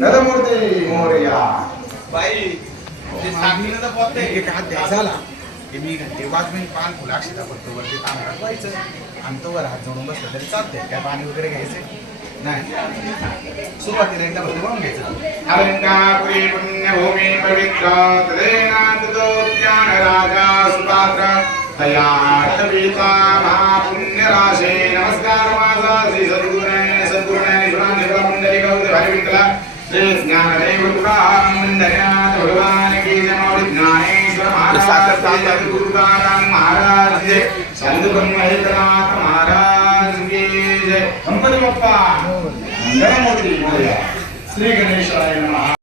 Ganpati Morya by ते सांगलीनं तर पोहते एक हात द्यायचा की मी घंटे पाच पान फुला अक्षता करतो वरती काम करायचं आणि तो वर हात जोडून बसला तरी चालतंय. काय पाणी वगैरे घ्यायचं नाही. सुरुवातीला एकदा भरती म्हणून घ्यायचं. अलंकापुरी पुण्यभूमी पवित्र तदेनान्तोद्यान राजा सुपात्र तयाटवीता महापुण्यराशे. नमस्कार माझा श्री सद्गुरुने सद्गुरुने सुरांशुरा मुंडली गौर हरिविठला श्री ज्ञानदेव तुकाराम मुंडल्यात भगवान की जय. ज्ञानेश्वर महाराज. गुरुकाराम महाराज की जय संत महेंद्रनाथ महाराज की जय गणपती बाप्पा मंगलमूर्ती मोरया श्री गणेशाय नमः